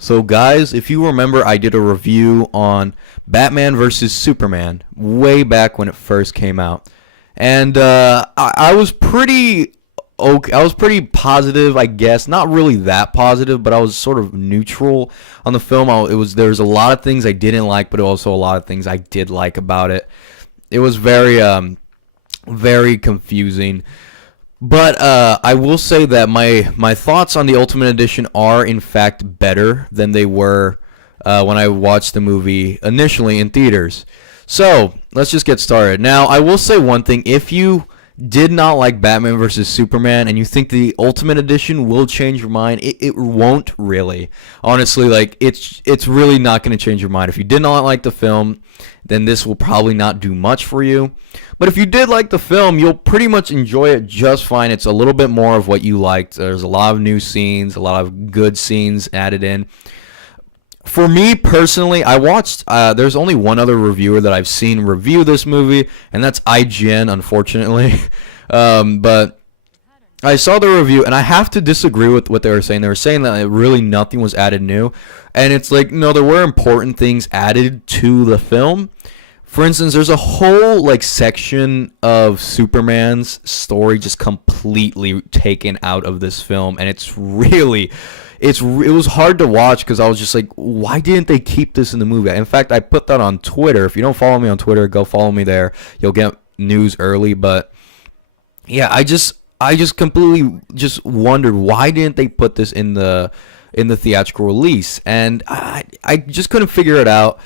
So, guys, if you remember, I did a review on Batman versus Superman way back when it first came out, and I was pretty okay. I was pretty positive, I guess. Not really that positive, but I was sort of neutral on the film. There's a lot of things I didn't like, but also a lot of things I did like about it. It was very confusing. But I will say that my thoughts on the Ultimate Edition are in fact better than they were when I watched the movie initially in theaters. So let's just get started. Now I will say one thing: if you did not like Batman versus Superman and you think the Ultimate Edition will change your mind, it won't really. Honestly, like it's really not going to change your mind. If you did not like the film, then this will probably not do much for you. But if you did like the film, you'll pretty much enjoy it just fine. It's a little bit more of what you liked. There's a lot of new scenes, a lot of good scenes added in. For me personally, I watched, there's only one other reviewer that I've seen review this movie, and that's IGN, unfortunately. But I saw the review, and I have to disagree with what they were saying. They were saying that really nothing was added new. And it's like, no, there were important things added to the film. For instance, there's a whole like section of Superman's story just completely taken out of this film, and it was hard to watch because I was just like, why didn't they keep this in the movie? In fact, I put that on Twitter. If you don't follow me on Twitter, go follow me there. You'll get news early. But yeah, I just completely just wondered, why didn't they put this in the theatrical release? And I just couldn't figure it out.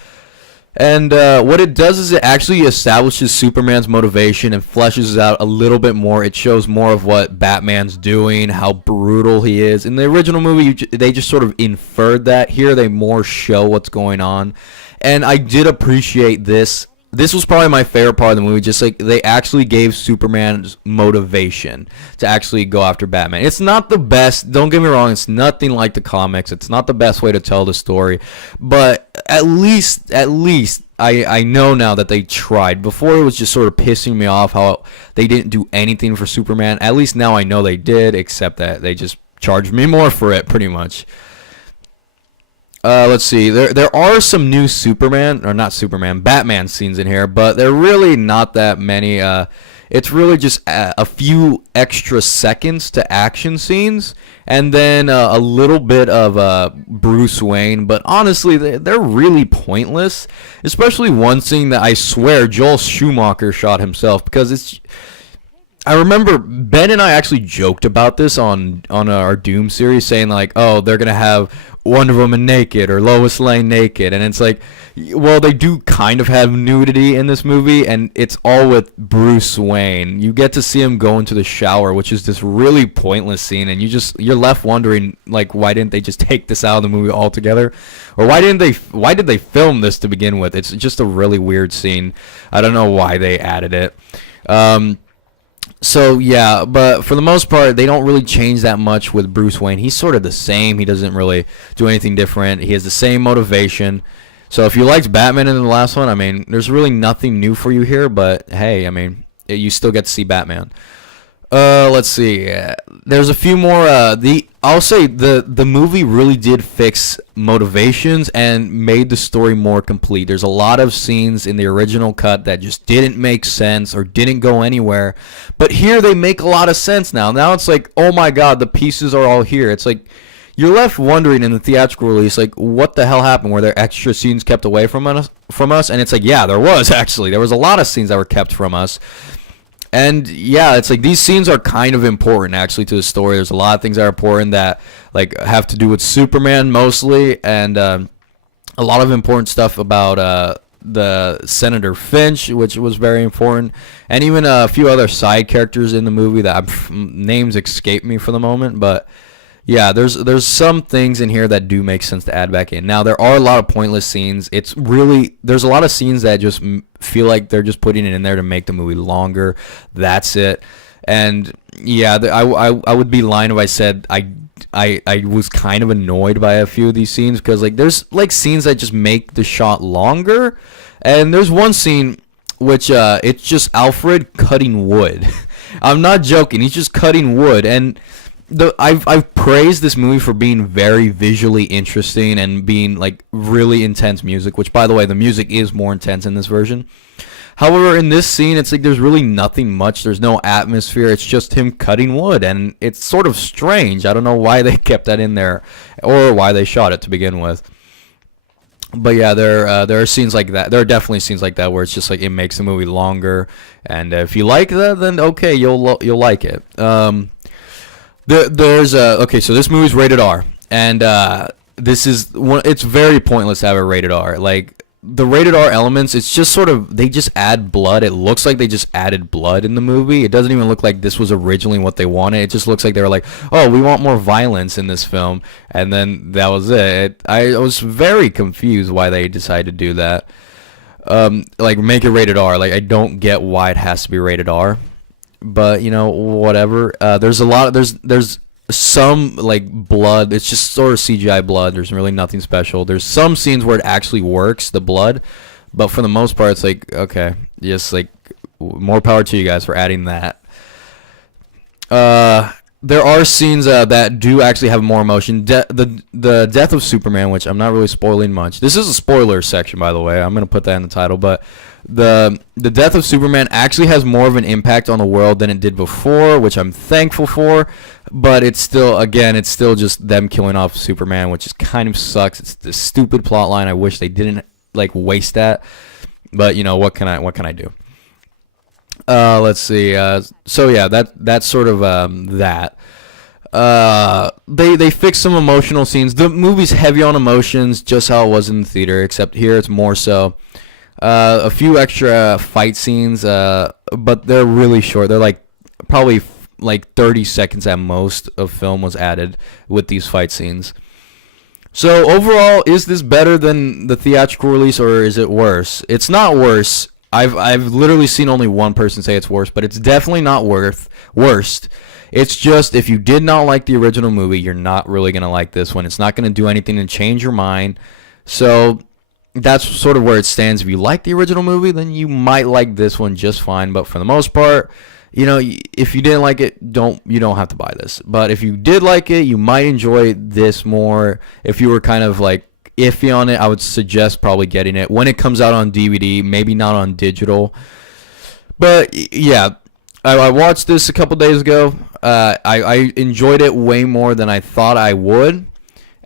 And what it does is it actually establishes Superman's motivation and fleshes it out a little bit more. It shows more of what Batman's doing, how brutal he is. In the original movie, they just sort of inferred that. Here, they more show what's going on. And I did appreciate this. This was probably my favorite part of the movie. Just like they actually gave Superman's motivation to actually go after Batman. It's not the best. Don't get me wrong. It's nothing like the comics. It's not the best way to tell the story. But at least I know now that they tried. Before it was just sort of pissing me off how they didn't do anything for Superman. At least now I know they did, except that they just charged me more for it, pretty much. Let's see. There are some new Batman scenes in here, but they're really not that many. It's really just a few extra seconds to action scenes, and then a little bit of Bruce Wayne. But honestly, they're really pointless. Especially one scene that I swear Joel Schumacher shot himself, because it's. I remember Ben and I actually joked about this on our Doom series, saying like, oh, they're gonna have Wonder Woman naked or Lois Lane naked, and it's like, well, they do kind of have nudity in this movie, and it's all with Bruce Wayne. You get to see him go into the shower, which is this really pointless scene, and you're left wondering like, why didn't they just take this out of the movie altogether, or why did they film this to begin with? It's just a really weird scene. I don't know why they added it. So yeah, but for the most part, they don't really change that much with Bruce Wayne. He's sort of the same. He doesn't really do anything different. He has the same motivation. So if you liked Batman in the last one, I mean, there's really nothing new for you here. But hey, I mean, you still get to see Batman. Let's see. There's a few more. I'll say the movie really did fix motivations and made the story more complete. There's a lot of scenes in the original cut that just didn't make sense or didn't go anywhere, but here they make a lot of sense now. Now it's like, oh my God, the pieces are all here. It's like you're left wondering in the theatrical release, like, what the hell happened? Were there extra scenes kept away from us? And it's like, yeah, there was actually. There was a lot of scenes that were kept from us. And yeah, it's like these scenes are kind of important actually to the story. There's a lot of things that are important that like have to do with Superman mostly, and a lot of important stuff about the Senator Finch, which was very important, and even a few other side characters in the movie that names escape me for the moment, but. Yeah, there's some things in here that do make sense to add back in. Now, there are a lot of pointless scenes. There's a lot of scenes that just feel like they're just putting it in there to make the movie longer. That's it. And yeah, I would be lying if I said I was kind of annoyed by a few of these scenes, because like there's like scenes that just make the shot longer. And there's one scene which it's just Alfred cutting wood. I'm not joking. He's just cutting wood, and I've praised this movie for being very visually interesting and being like really intense music, which by the way, the music is more intense in this version. However, in this scene, it's like there's really nothing much. There's no atmosphere. It's just him cutting wood, and it's sort of strange. I don't know why they kept that in there or why they shot it to begin with. But yeah, there are scenes like that. There are definitely scenes like that where it's just like it makes the movie longer, and if you like that, then okay, you'll like it. There's okay, so this movie's rated R, and this is one. It's very pointless to have it rated R. Like the rated R elements, it's just sort of they just add blood. It looks like they just added blood in the movie. It doesn't even look like this was originally what they wanted. It just looks like they were like, oh, we want more violence in this film, and then that was it. I was very confused why they decided to do that. Like make it rated R. Like I don't get why it has to be rated R, but you know whatever. There's a lot of there's some like blood. It's just sort of CGI blood. There's really nothing special. There's some scenes where it actually works, the blood, but for the most part it's like okay, just like more power to you guys for adding that. There are scenes that do actually have more emotion. The death of Superman, which I'm not really spoiling much. This is a spoiler section, by the way. I'm gonna put that in the title, but the death of Superman actually has more of an impact on the world than it did before, which I'm thankful for. But it's still, again, it's still just them killing off Superman, which is kind of sucks. It's the stupid plot line. I wish they didn't like waste that. But you know what can I do? Let's see. So yeah, that's sort of that. They fixed some emotional scenes. The movie's heavy on emotions, just how it was in the theater, except here it's more so. A few extra fight scenes, but they're really short. They're like probably like 30 seconds at most of film was added with these fight scenes. So overall, is this better than the theatrical release, or is it worse? It's not worse. I've literally seen only one person say it's worse, but it's definitely not worst. It's just if you did not like the original movie, you're not really going to like this one. It's not going to do anything to change your mind. So that's sort of where it stands. If you like the original movie, then you might like this one just fine. But for the most part, you know, if you didn't like it, you don't have to buy this. But if you did like it, you might enjoy this more. If you were kind of like iffy on it, I would suggest probably getting it when it comes out on DVD, maybe not on digital. But yeah, I watched this a couple days ago. I enjoyed it way more than I thought I would,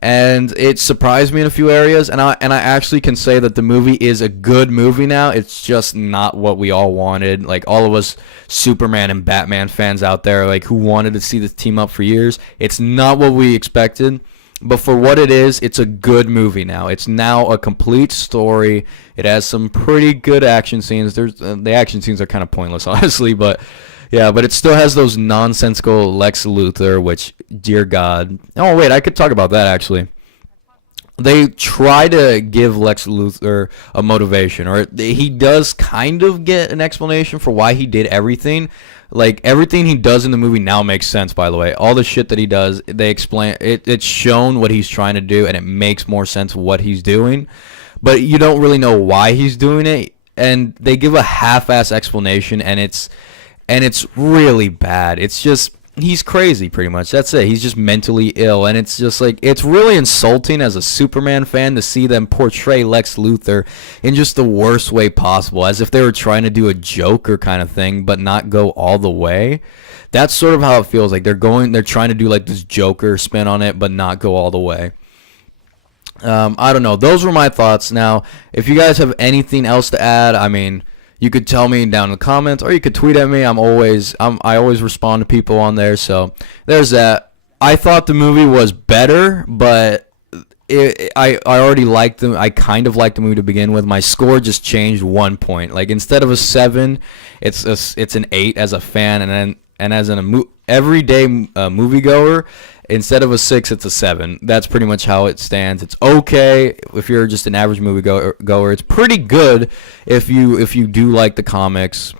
and it surprised me in a few areas. And I actually can say that the movie is a good movie now. It's just not what we all wanted. Like all of us Superman and Batman fans out there, like who wanted to see this team up for years. It's not what we expected. But for what it is, it's a good movie now. It's now a complete story. It has some pretty good action scenes. The action scenes are kind of pointless, honestly, but yeah, but it still has those nonsensical Lex Luthor, which, dear God. Oh, wait, I could talk about that, actually. They try to give Lex Luthor a motivation, or he does kind of get an explanation for why he did everything. Like, everything he does in the movie now makes sense, by the way. All the shit that he does, they explain it. It's shown what he's trying to do, and it makes more sense what he's doing. But you don't really know why he's doing it, and they give a half-ass explanation, and it's really bad. It's just, he's crazy, pretty much. That's it. He's just mentally ill, and it's just like, it's really insulting as a Superman fan to see them portray Lex Luthor in just the worst way possible, as if they were trying to do a Joker kind of thing, but not go all the way. That's sort of how it feels like. They're trying to do like this Joker spin on it, but not go all the way. I don't know. Those were my thoughts. Now, if you guys have anything else to add, I mean, you could tell me down in the comments, or you could tweet at me. I always respond to people on there. So there's that. I thought the movie was better, but I already liked them. I kind of liked the movie to begin with. My score just changed 1 point. Like instead of a 7, it's an 8 as a fan, and as an everyday moviegoer. Instead of a 6, it's a 7. That's pretty much how it stands. It's okay if you're just an average moviegoer. It's pretty good if you do like the comics.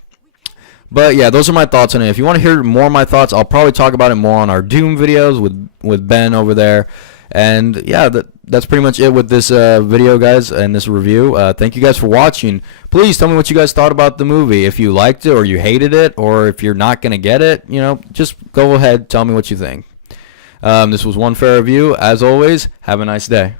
But yeah, those are my thoughts on it. If you want to hear more of my thoughts, I'll probably talk about it more on our Doom videos with Ben over there. And yeah, that's pretty much it with this video, guys, and this review. Thank you guys for watching. Please tell me what you guys thought about the movie. If you liked it or you hated it, or if you're not going to get it, you know, just go ahead, tell me what you think. This was One Fair Review. As always, have a nice day.